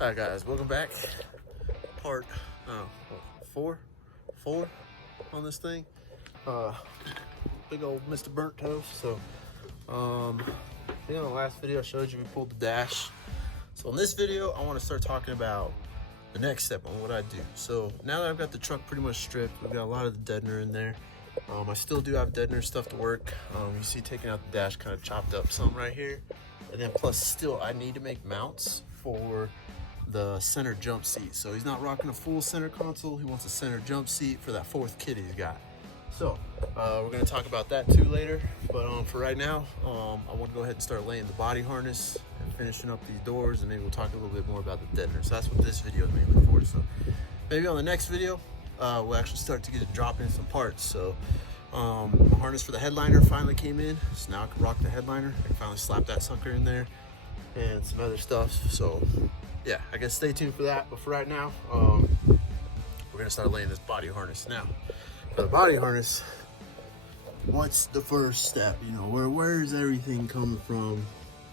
Alright guys, welcome back. Part four on this thing. Big old Mr. Burnt Toast. So in the last video I showed you we pulled the dash. So in this video I want to start talking about the next step on what I do. So now that I've got the truck pretty much stripped, we've got a lot of the deadener in there. I still do have deadener stuff to work. You see taking out the dash kind of chopped up some right here. And then plus still I need to make mounts for the center jump seat. So he's not rocking a full center console. He wants a center jump seat for that fourth kit he's got. So we're going to talk about that too later. But for right now, I want to go ahead and start laying the body harness and finishing up these doors, and maybe we'll talk a little bit more about the deadener. So that's what this video is mainly for. So maybe on the next video, we'll actually start to get it dropping in some parts. So the harness for the headliner finally came in. So now I can rock the headliner. I can finally slap that sucker in there and some other stuff. So yeah, I guess stay tuned for that. But for right now, we're gonna start laying this body harness. Now, for the body harness, what's the first step? You know, where is everything coming from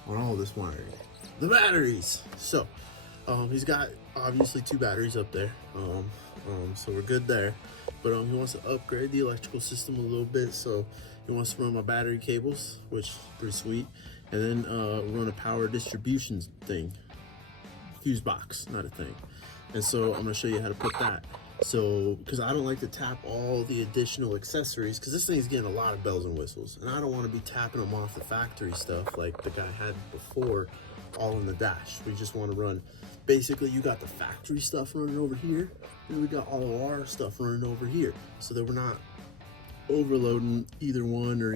on all this wiring? The batteries. So, he's got obviously 2 batteries up there. So we're good there. But he wants to upgrade the electrical system a little bit. So he wants to run my battery cables, which is pretty sweet, and then run a power distribution thing. Fuse box, not a thing. And so I'm gonna show you how to put that. So, because I don't like to tap all the additional accessories, because this thing's getting a lot of bells and whistles, and I don't want to be tapping them off the factory stuff like the guy had before, all in the dash. We just want to run, basically you got the factory stuff running over here, and we got all of our stuff running over here, so that we're not overloading either one, or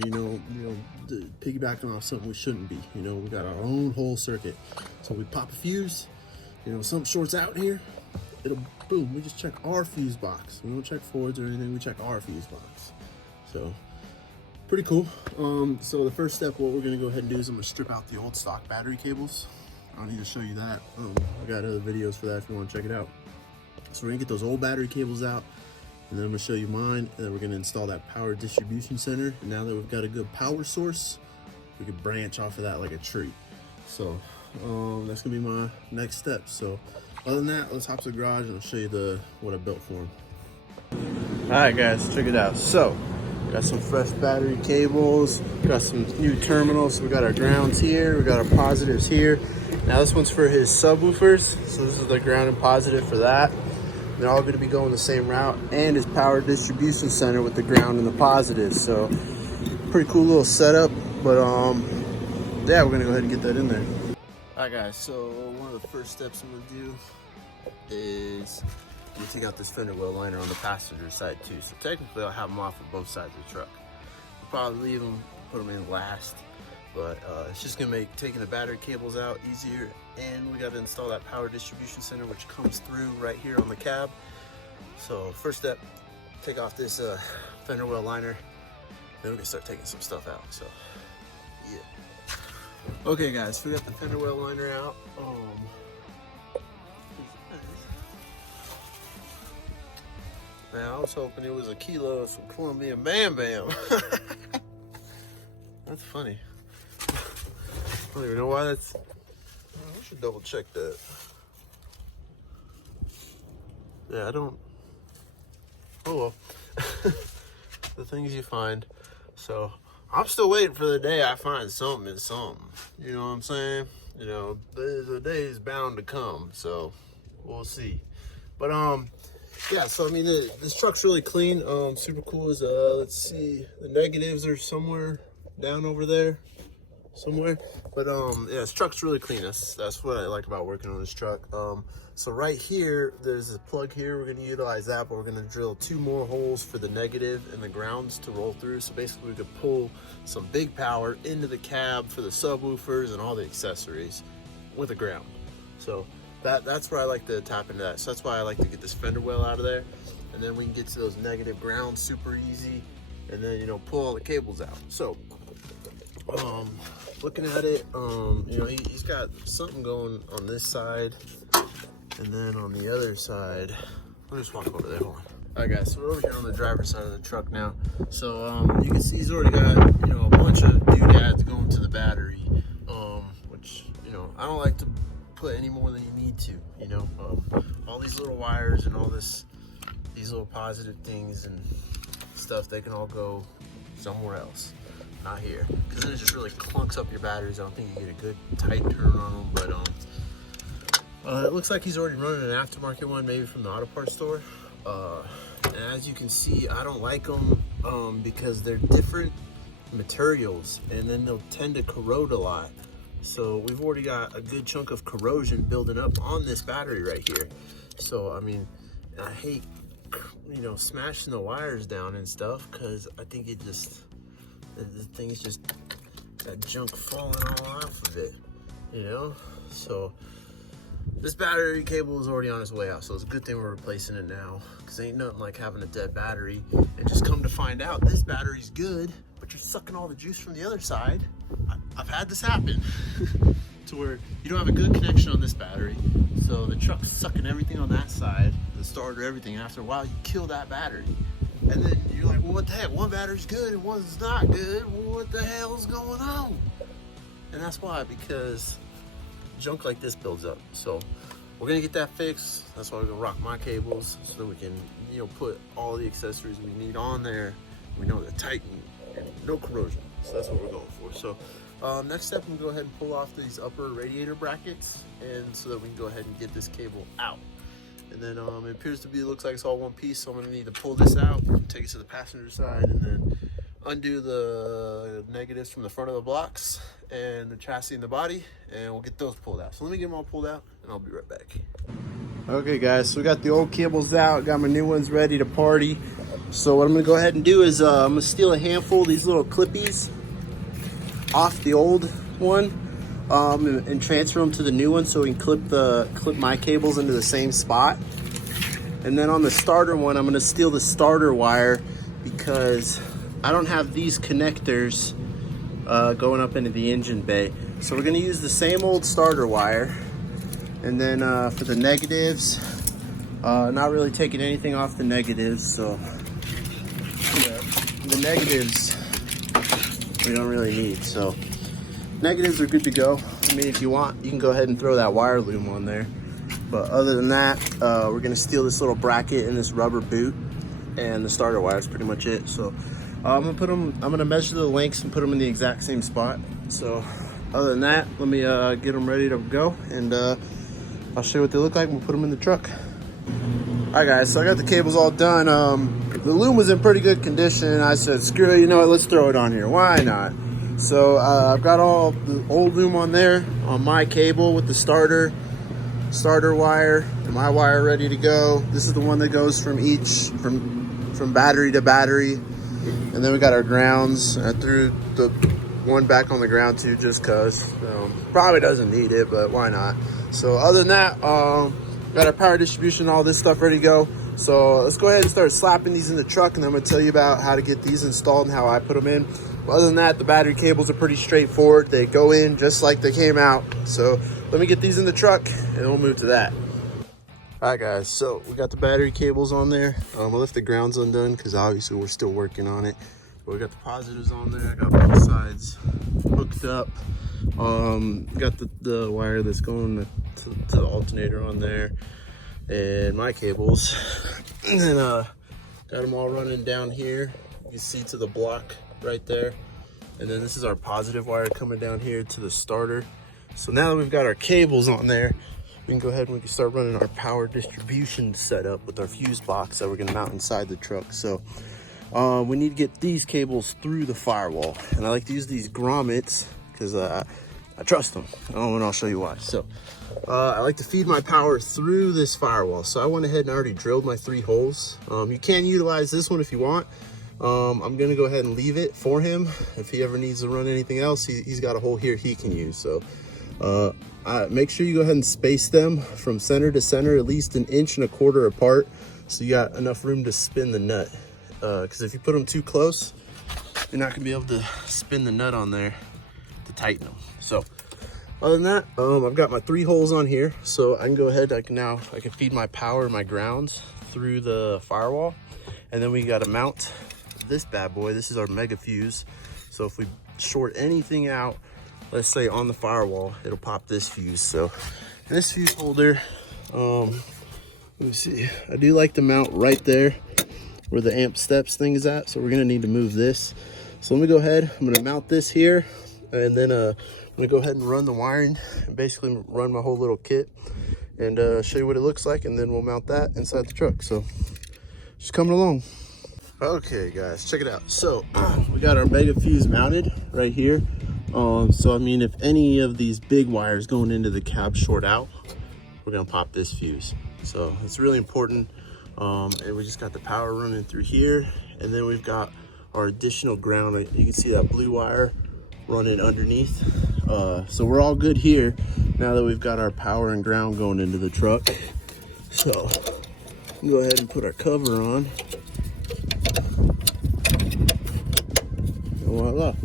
piggybacking off something we shouldn't be. We got our own whole circuit. So we pop a fuse, something shorts out here, it'll boom, we just check our fuse box. We don't check Fords or anything, we check our fuse box. So pretty cool. So the first step, what we're gonna go ahead and do is I'm gonna strip out the old stock battery cables. I don't need to show you that. I got other videos for that if you want to check it out. So we're gonna get those old battery cables out, and then I'm gonna show you mine, and then we're gonna install that power distribution center. And now that we've got a good power source, we can branch off of that like a tree. So that's gonna be my next step. So other than that, let's hop to the garage and I'll show you what I built for him. All right guys, check it out. So got some fresh battery cables, got some new terminals. We got our grounds here, we got our positives here. Now this one's for his subwoofers, so this is the ground and positive for that. They're all going to be going the same route, and his power distribution center with the ground and the positives. So pretty cool little setup. But yeah, we're gonna go ahead and get that in there. All right guys, so one of the first steps I'm gonna do is I'm gonna take out this fender well liner on the passenger side too. So technically I'll have them off of both sides of the truck. I'll probably leave them, put them in last, but it's just gonna make taking the battery cables out easier. And we got to install that power distribution center, which comes through right here on the cab. So first step, take off this fender well liner, then we can start taking some stuff out. So yeah. Okay guys, we got the fender well liner out. Man, I was hoping it was a kilo of some Colombian Bam Bam. That's funny. I don't even know why that's... We should double check that. Yeah, I don't... Oh well. The things you find. So, I'm still waiting for the day I find something in something. You know what I'm saying? The day is bound to come, so we'll see. But yeah, so I mean, this truck's really clean. Super cool is let's see, the negatives are somewhere down over there somewhere. But yeah, this truck's really clean. That's what I like about working on this truck. So right here, there's a plug here. We're gonna utilize that, but we're gonna drill 2 more holes for the negative and the grounds to roll through. So basically we could pull some big power into the cab for the subwoofers and all the accessories with a ground. So that's where I like to tap into that. So that's why I like to get this fender well out of there. And then we can get to those negative grounds super easy. And then, pull all the cables out. So, looking at it, he's got something going on this side, and then on the other side, let me just walk over there, hold on. All right guys, so we're over here on the driver's side of the truck now. So you can see he's already got, a bunch of doodads going to the battery, which, I don't like to put any more than you need to, you know. All these little wires and all these little positive things and stuff, they can all go somewhere else, not here, because then it just really clunks up your batteries. I don't think you get a good tight turn on them, but it looks like he's already running an aftermarket one, maybe from the auto parts store. And as you can see, I don't like them because they're different materials, and then they'll tend to corrode a lot. So we've already got a good chunk of corrosion building up on this battery right here. So I mean, I hate, you know, smashing the wires down and stuff, because I think it just, the thing's just got junk falling all off of it, you know. So this battery cable is already on its way out, so it's a good thing we're replacing it now, because ain't nothing like having a dead battery and just come to find out this battery's good, but you're sucking all the juice from the other side. I've had this happen to where you don't have a good connection on this battery, so the truck's sucking everything on that side, the starter, everything. After a while, you kill that battery, and then you're like, well, what the heck? One battery's good and one's not good. Well, what the hell's going on? And that's why, because junk like this builds up. So we're gonna get that fixed. That's why we're gonna rock my cables, so we can, you know, put all the accessories we need on there. We know they're tight and no corrosion. So that's what we're going for. So next step, we go ahead and pull off these upper radiator brackets, and so that we can go ahead and get this cable out. And then it appears to be, looks like it's all one piece, so I'm gonna need to pull this out, take it to the passenger side, and then undo the negatives from the front of the blocks and the chassis and the body, and we'll get those pulled out. So let me get them all pulled out, and I'll be right back. Okay guys, so we got the old cables out, got my new ones ready to party. So what I'm gonna go ahead and do is I'm gonna steal a handful of these little clippies off the old one and transfer them to the new one, so we can clip my cables into the same spot. And then on the starter one, I'm gonna steal the starter wire, because I don't have these connectors going up into the engine bay. So we're gonna use the same old starter wire. And then for the negatives, not really taking anything off the negatives, so the negatives we don't really need. So negatives are good to go. I mean, if you want, you can go ahead and throw that wire loom on there. But other than that, we're gonna steal this little bracket and this rubber boot, and the starter wire is pretty much it. So I'm gonna measure the lengths and put them in the exact same spot. So other than that, let me get them ready to go, and I'll show you what they look like, and we'll put them in the truck. All right guys, so I got the cables all done. The loom was in pretty good condition. I said, screw it, you know what, let's throw it on here. Why not? So I've got all the old loom on there on my cable with the starter wire and my wire ready to go. This is the one that goes from battery to battery. And then we got our grounds. I threw the one back on the ground too, just cause probably doesn't need it, but why not? So other than that, got our power distribution, all this stuff ready to go. So let's go ahead and start slapping these in the truck, and then I'm gonna tell you about how to get these installed and how I put them in. But other than that, the battery cables are pretty straightforward. They go in just like they came out. So let me get these in the truck, and we'll move to that. All right guys, so we got the battery cables on there. I left the grounds undone because obviously we're still working on it. But we got the positives on there. I got both sides hooked up. Got the wire that's going to the alternator on there, and my cables. And then got them all running down here. You can see to the block right there. And then this is our positive wire coming down here to the starter. So now that we've got our cables on there, we can go ahead and we can start running our power distribution setup with our fuse box that we're gonna mount inside the truck. So we need to get these cables through the firewall, and I like to use these grommets because I trust them. And I'll show you why. So I like to feed my power through this firewall. So I went ahead and already drilled my 3 holes. You can utilize this one if you want. I'm gonna go ahead and leave it for him. If he ever needs to run anything else, he's got a hole here he can use. So make sure you go ahead and space them from center to center, at least 1.25 inches apart, so you got enough room to spin the nut. Because if you put them too close, you're not gonna be able to spin the nut on there to tighten them. So other than that, I've got my 3 holes on here, so I can go ahead, I can feed my power and my grounds through the firewall. And then we got to mount this bad boy. This is our mega fuse. So if we short anything out, let's say on the firewall, it'll pop this fuse. So This fuse holder, let me see, I do like the mount right there where the amp steps thing is at, so we're gonna need to move this. So let me go ahead, I'm gonna mount this here, and then I'm gonna go ahead and run the wiring and basically run my whole little kit and show you what it looks like, and then we'll mount that inside the truck. So just coming along. Okay guys, check it out. So we got our mega fuse mounted right here. So I mean, if any of these big wires going into the cab short out, we're gonna pop this fuse. So it's really important. And we just got the power running through here, and then we've got our additional ground. You can see that blue wire running underneath. So we're all good here now that we've got our power and ground going into the truck. So go ahead and put our cover on. And voila,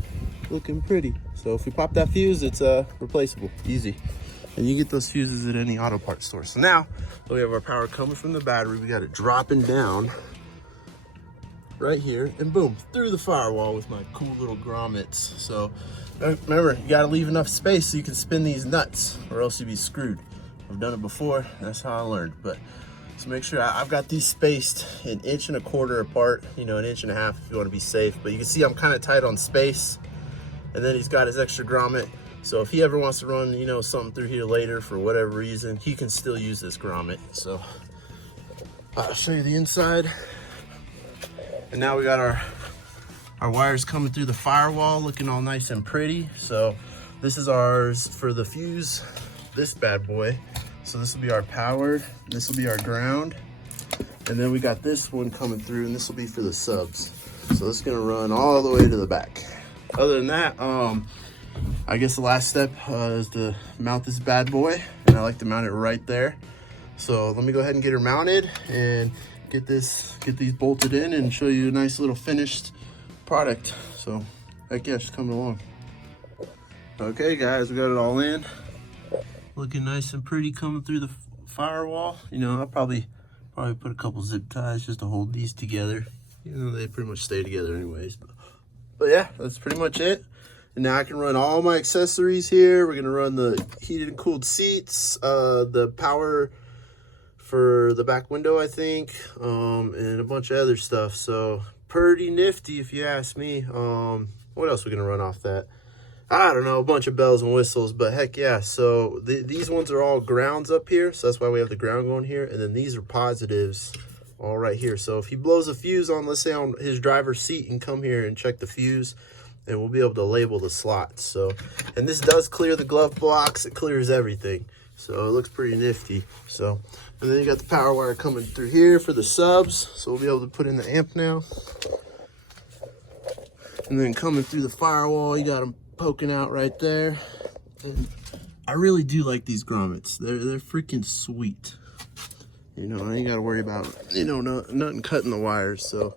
looking pretty. So if we pop that fuse, it's replaceable, easy. And you get those fuses at any auto parts store. So now we have our power coming from the battery. We got it dropping down right here, and boom, through the firewall with my cool little grommets. So remember, you gotta leave enough space so you can spin these nuts, or else you'd be screwed. I've done it before, that's how I learned. But so make sure I've got these spaced 1.25 inches apart, you know, 1.5 inches if you wanna be safe. But you can see I'm kinda tight on space. And then he's got his extra grommet. So if he ever wants to run, you know, something through here later for whatever reason, he can still use this grommet. So I'll show you the inside. And now we got our wires coming through the firewall, looking all nice and pretty. So this is ours for the fuse, this bad boy. So this will be our power, this will be our ground. And then we got this one coming through, and this will be for the subs. So this is gonna run all the way to the back. Other than that, I guess the last step is to mount this bad boy, and I like to mount it right there. So let me go ahead and get her mounted and get these bolted in and show you a nice little finished product. So heck yeah, she's coming along. Okay guys, we got it all in. Looking nice and pretty coming through the firewall. You know, I'll probably put a couple zip ties just to hold these together. You know, they pretty much stay together anyways. But yeah, that's pretty much it. And now I can run all my accessories here. We're gonna run the heated and cooled seats, the power for the back window, I think, and a bunch of other stuff. So pretty nifty if you ask me. What else are we gonna run off that? I don't know, a bunch of bells and whistles, but heck yeah. So these ones are all grounds up here, so that's why we have the ground going here, and then these are positives all right here. So if he blows a fuse on, let's say on his driver's seat, and come here and check the fuse, and we'll be able to label the slots. So, and this does clear the glove box, it clears everything. So it looks pretty nifty. So, and then you got the power wire coming through here for the subs. So we'll be able to put in the amp now. And then coming through the firewall, you got them poking out right there. And I really do like these grommets. They're freaking sweet. You know, I ain't got to worry about, you know, nothing cutting the wires. So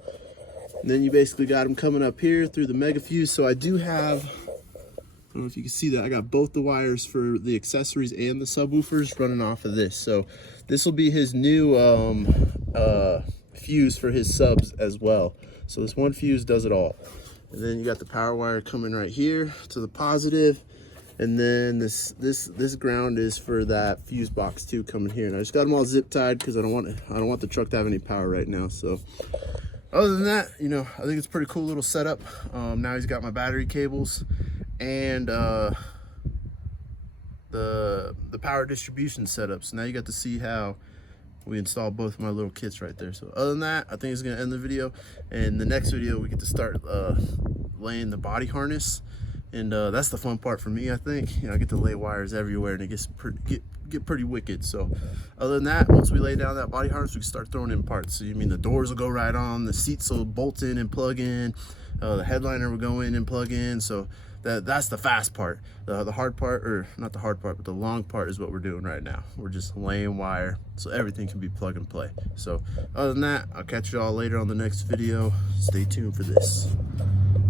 and then you basically got them coming up here through the mega fuse. So I do have, I don't know if you can see that, I got both the wires for the accessories and the subwoofers running off of this. So this will be his new fuse for his subs as well. So this one fuse does it all. And then you got the power wire coming right here to the positive. And then this ground is for that fuse box too, coming here. And I just got them all zip tied because I don't want the truck to have any power right now. So other than that, you know, I think it's a pretty cool little setup. Now he's got my battery cables and the power distribution setup. So now you got to see how we install both of my little kits right there. So other than that, I think it's gonna end the video. And the next video, we get to start laying the body harness. And that's the fun part for me, I think. You know, I get to lay wires everywhere, and it gets get pretty wicked. So other than that, once we lay down that body harness, we can start throwing in parts. So you mean the doors will go right on, the seats will bolt in and plug in, the headliner will go in and plug in. So that's the fast part. The hard part, or not the hard part, but the long part is what we're doing right now. We're just laying wire so everything can be plug and play. So other than that, I'll catch you all later on the next video. Stay tuned for this.